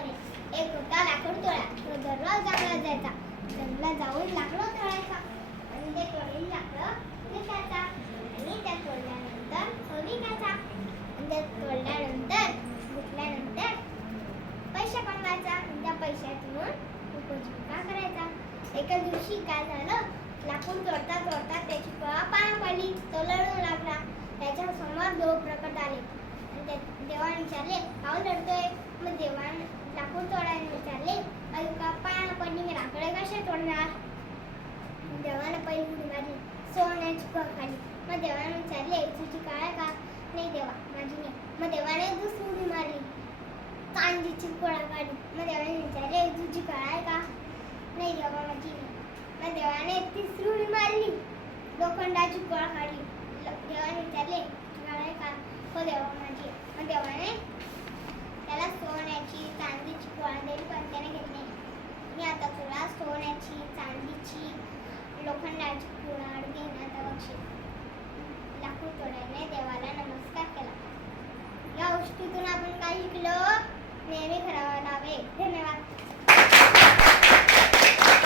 करे एक होता लाकूड तोडा तो दररोज जंगलात जायचा. जंगलात जाऊन लाकडं तोडायचा. आणि ते तोडलेली लाकडं विकायचा. आणि त्या तोडल्यानंतर तो विकायचा. आणि त्या तोडल्यानंतर विकल्यानंतर पैसे कमवायचा आणि त्या पैशातून उपजीविका करायचा. एका दिवशी काय झालं? लाकूड तोडता तोडता त्याची पळा पाया पडली. तो लढू लागला. त्याच्यासमोर देव प्रकट आले. आणि देवाने विचारले का लढतोय मग देवान लाकूड तोडायला विचारले अरे पप्पा पण मी लाकडे कसे तोडणार? देवाने पहिली उडी मारली. सोन्याची कळ खाली. मग देवाने विचारले तुझी काळ का? नाही देवा माझी नाही. मग देवाने दुसरी उडी मारली. चांदीची गोळा काढली. मग देवाने विचारले तुझी काळ आहे का? नाही देवा माझी नाही. मग देवाने तिसरी उडी मारली लोखंडाची गोळा काढली ल- देवाने विचारले तुझी काळ आहे का हो देवा माझी आहे. मग देवाने त्याला सोन्याची चांदीची गोळा दिली पण त्याने घेतली नाही. मी आता तुला सोन्याची चांदीची लोखंडाची कुऱ्हाड घेण्याचा बक्षीस